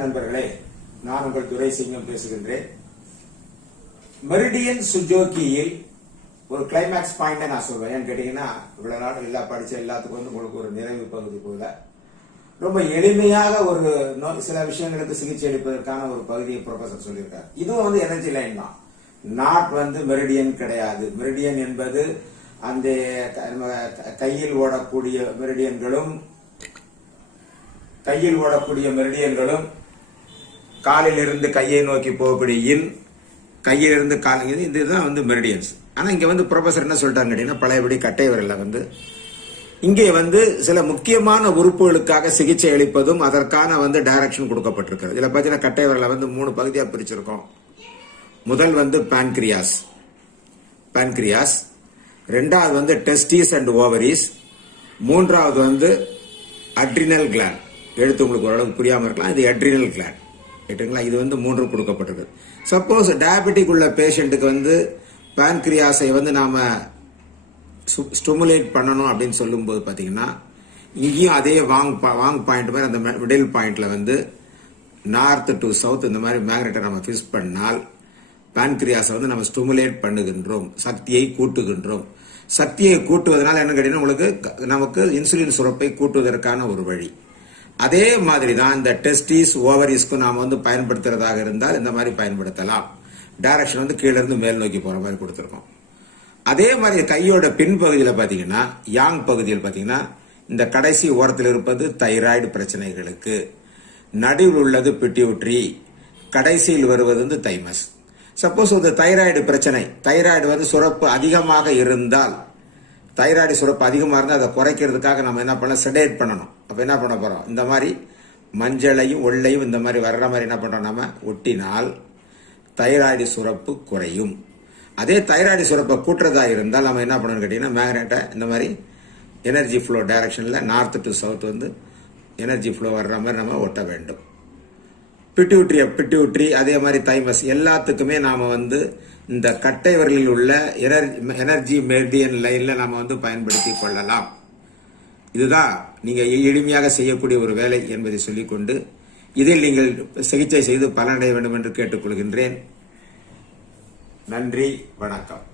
நமஸ்காரம் நண்பர்களே, நான் உங்கள் துரைசிங்கம் பேசுகின்றேன். மெரிடியன் சுஜோக்கியில் ஒரு கிளைமேக்ஸ் பாயிண்ட் நான் சொல்வேன். ஏன்னு கேட்டீங்கன்னா, இவ்வளவு நாள் எல்லா படிச்ச எல்லாத்துக்கும் உங்களுக்கு ஒரு நிறைவு பகுதி போல ரொம்ப எளிமையாக ஒரு சில விஷயங்களுக்கு சிகிச்சை அளிப்பதற்கான ஒரு பகுதியை ப்ரொஃபசர் சொல்லியிருக்காரு. இதுவும் எனர்ஜி லைன் தான், நாட் மெரிடியன் கிடையாது. மெரிடியன் என்பது அந்த கையில் ஓடக்கூடிய மெரிடியன்களும் காலில் இருந்து கையை நோக்கி போகக்கூடிய கையிலிருந்து கால், இதுதான் மெரிடியன்ஸ். ஆனா இங்க ப்ரொஃபசர் என்ன சொல்லிட்டாங்க கேட்டீங்கன்னா, பழையபடி கட்டை விரல்ல இங்கே சில முக்கியமான உறுப்புகளுக்காக சிகிச்சை அளிப்பதும் அதற்கான டைரக்ஷன் கொடுக்கப்பட்டிருக்கிறது. இதுல பாத்தீங்கன்னா கட்டை விரல 3 பகுதியா பிரிச்சிருக்கோம். முதல் பான்கிரியாஸ், ரெண்டாவது டெஸ்டிஸ் அண்ட் ஓவரிஸ், மூன்றாவது அட்ரினல் கிளாண்ட். எழுத்து உங்களுக்கு ஓரளவுக்கு புரியாம இருக்கலாம், இது அட்ரினல் கிளாண்ட். இது 3 கொடுக்கப்பட்டிருக்கு. சப்போஸ் டயபெட்டிக் உள்ள பேஷண்ட்டுக்கு பான்கிரியாஸை நாம ஸ்டிமுலேட் பண்ணணும் அப்படின்னு சொல்லும் போது பாத்தீங்கன்னா, இங்கேயும் அதே வாங் பாயிண்ட் மாதிரி அந்த மிடில் பாயிண்ட்ல நார்த் டு சவுத் இந்த மாதிரி மேக்னெட்டை நம்ம ஃபிக்ஸ் பண்ணால் பான்கிரியாஸை நம்ம ஸ்டிமுலேட் பண்ணுகின்றோம், சக்தியை கூட்டுகின்றோம். சக்தியை கூட்டுவதனால என்ன கேட்டீங்கன்னா, உங்களுக்கு நமக்கு இன்சுலின் சுரப்பை கூட்டுவதற்கான ஒரு வழி. அதே மாதிரி தான் இந்த டெஸ்டிஸ் ஓவரிஸ்க்கு நாம பயன்படுத்துறதாக இருந்தால் இந்த மாதிரி பயன்படுத்தலாம். டைரக்ஷன் கீழ இருந்து மேல் நோக்கி போற மாதிரி கொடுத்திருக்கோம். அதே மாதிரி கையோட பின்பகுதியில் பாத்தீங்கன்னா, யாங் பகுதியில் பாத்தீங்கன்னா, இந்த கடைசி ஓரத்தில் இருப்பது தைராய்டு பிரச்சனைகளுக்கு, நடுவில் உள்ளது பிட்யூட்டரி, கடைசியில் வருவது தைமஸ். சப்போஸ் தைராய்டு பிரச்சனை, தைராய்டு சுரப்பு அதிகமாக இருந்தால், தைராய்டு சுரப்பு அதிகமா இருந்தால் அதை குறைக்கிறதுக்காக நம்ம என்ன பண்ணலாம், செடேட் பண்ணணும். அப்ப என்ன பண்ண போறோம், இந்த மாதிரி மஞ்சளையும் ஒள்ளையும் இந்த மாதிரி வர்ற மாதிரி என்ன பண்றோம், நம்ம ஒட்டினால் தைராய்டு சுரப்பு குறையும். அதே தைராய்டு சுரப்பை கூட்டுறதா இருந்தால் நம்ம என்ன பண்ணணும் கேட்டீங்கன்னா, மேக்னெட்டை இந்த மாதிரி எனர்ஜி ஃப்ளோ டைரக்ஷன்ல north to south energy flow வர்ற மாதிரி நம்ம ஒட்ட வேண்டும். பிட்யூட்டரி அதே மாதிரி தைமஸ் எல்லாத்துக்குமே நாம இந்த கட்டை விரலில் உள்ள எனர்ஜி மெரிடியன் லைன்ல நாம பயன்படுத்தி கொள்ளலாம். இதுதான் நீங்க எளிமையாக செய்யக்கூடிய ஒரு வேலை என்பதை சொல்லிக்கொண்டு, இதில் நீங்கள் சிகிச்சை செய்து பலனடைய வேண்டும் என்று கேட்டுக்கொள்கின்றேன். நன்றி, வணக்கம்.